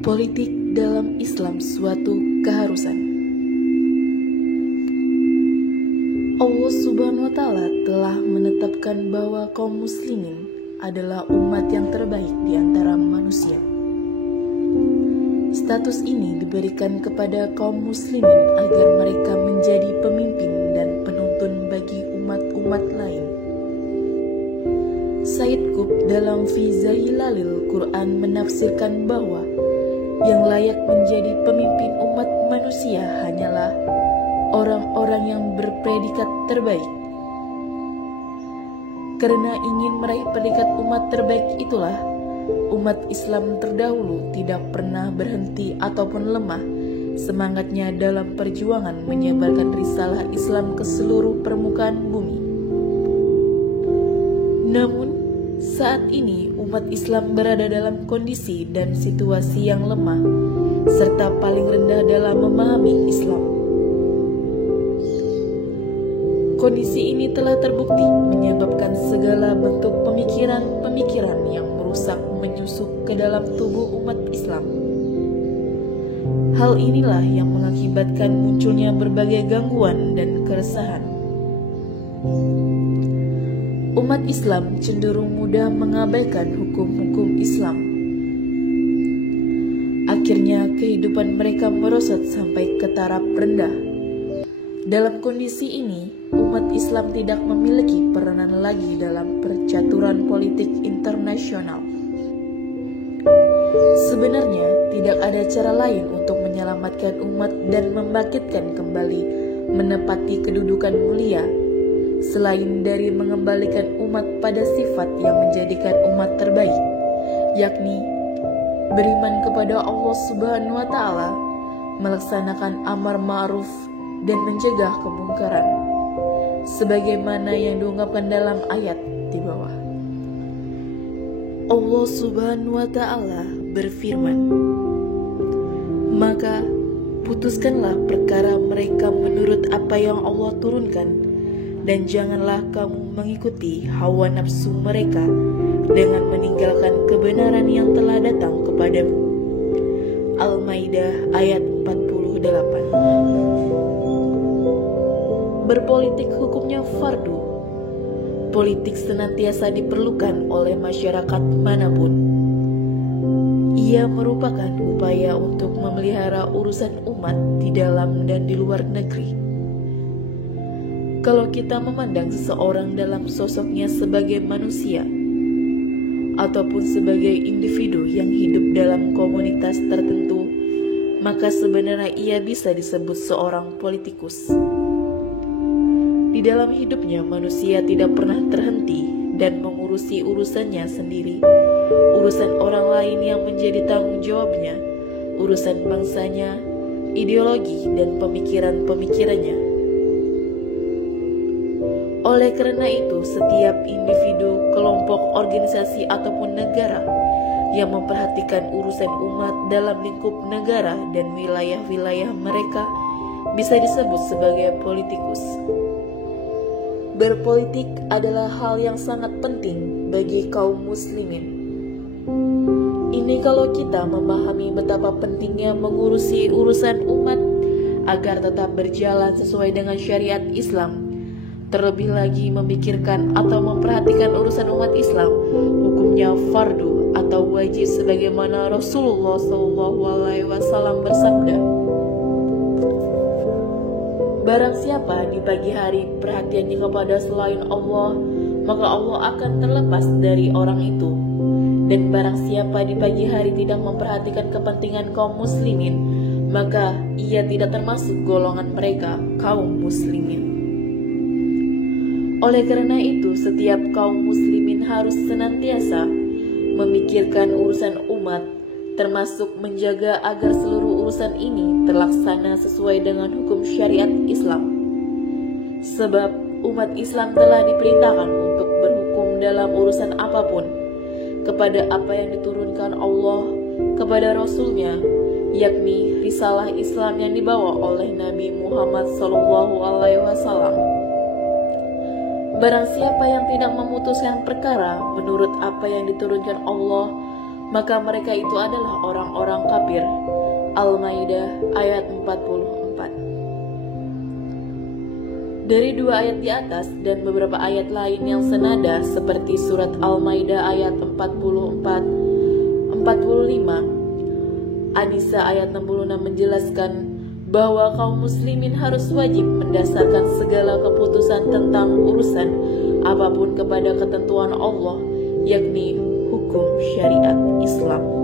Politik dalam Islam suatu keharusan. Allah Subhanahu wa Ta'ala telah menetapkan bahwa kaum muslimin adalah umat yang terbaik di antara manusia. Status ini diberikan kepada kaum muslimin agar mereka menjadi pemimpin dan penuntun bagi umat-umat lain. Said Qutb dalam Fi Zahilalil Quran menafsirkan bahwa yang layak menjadi pemimpin umat manusia hanyalah orang-orang yang berpredikat terbaik. Karena ingin meraih predikat umat terbaik itulah umat Islam terdahulu tidak pernah berhenti ataupun lemah semangatnya dalam perjuangan menyebarkan risalah Islam ke seluruh permukaan bumi. Namun saat ini umat Islam berada dalam kondisi dan situasi yang lemah serta paling rendah dalam memahami Islam. Kondisi ini telah terbukti menyebabkan segala bentuk pemikiran-pemikiran yang merusak menyusup ke dalam tubuh umat Islam. Hal inilah yang mengakibatkan munculnya berbagai gangguan dan keresahan. Umat Islam cenderung mudah mengabaikan hukum-hukum Islam. Akhirnya kehidupan mereka merosot sampai ke taraf rendah. Dalam kondisi ini, umat Islam tidak memiliki peranan lagi dalam percaturan politik internasional. Sebenarnya, tidak ada cara lain untuk menyelamatkan umat dan membangkitkan kembali menepati kedudukan mulia selain dari mengembalikan umat pada sifat yang menjadikan umat terbaik, yakni beriman kepada Allah Subhanahu wa Ta'ala, melaksanakan amar ma'ruf dan mencegah kemungkaran, sebagaimana yang diungkapkan dalam ayat di bawah. Allah Subhanahu wa Ta'ala berfirman, "Maka putuskanlah perkara mereka menurut apa yang Allah turunkan, dan janganlah kamu mengikuti hawa nafsu mereka dengan meninggalkan kebenaran yang telah datang kepadamu." Al-Maidah ayat 48. Berpolitik hukumnya fardu. Politik senantiasa diperlukan oleh masyarakat manapun. Ia merupakan upaya untuk memelihara urusan umat di dalam dan di luar negeri. Kalau kita memandang seseorang dalam sosoknya sebagai manusia ataupun sebagai individu yang hidup dalam komunitas tertentu, maka sebenarnya ia bisa disebut seorang politikus. Di dalam hidupnya manusia tidak pernah terhenti dan mengurusi urusannya sendiri, urusan orang lain yang menjadi tanggung jawabnya, urusan bangsanya, ideologi dan pemikiran-pemikirannya. Oleh karena itu, setiap individu, kelompok, organisasi, ataupun negara yang memperhatikan urusan umat dalam lingkup negara dan wilayah-wilayah mereka bisa disebut sebagai politikus. Berpolitik adalah hal yang sangat penting bagi kaum muslimin. Ini kalau kita memahami betapa pentingnya mengurusi urusan umat agar tetap berjalan sesuai dengan syariat Islam. Terlebih lagi memikirkan atau memperhatikan urusan umat Islam, hukumnya fardu atau wajib sebagaimana Rasulullah SAW bersabda, "Barang siapa di pagi hari perhatiannya kepada selain Allah, maka Allah akan terlepas dari orang itu. Dan barang siapa di pagi hari tidak memperhatikan kepentingan kaum muslimin, maka ia tidak termasuk golongan mereka, kaum muslimin." Oleh karena itu, setiap kaum muslimin harus senantiasa memikirkan urusan umat, termasuk menjaga agar seluruh urusan ini terlaksana sesuai dengan hukum syariat Islam. Sebab umat Islam telah diperintahkan untuk berhukum dalam urusan apapun kepada apa yang diturunkan Allah kepada Rasulnya, yakni risalah Islam yang dibawa oleh Nabi Muhammad SAW. Barang siapa yang tidak memutuskan perkara menurut apa yang diturunkan Allah, maka mereka itu adalah orang-orang kafir. Al-Maidah ayat 44. Dari dua ayat di atas dan beberapa ayat lain yang senada seperti surat Al-Maidah ayat 44, 45, An-Nisa ayat 66 menjelaskan bahwa kaum muslimin harus wajib mendasarkan segala keputusan tentang urusan apapun kepada ketentuan Allah, yakni hukum syariat Islam.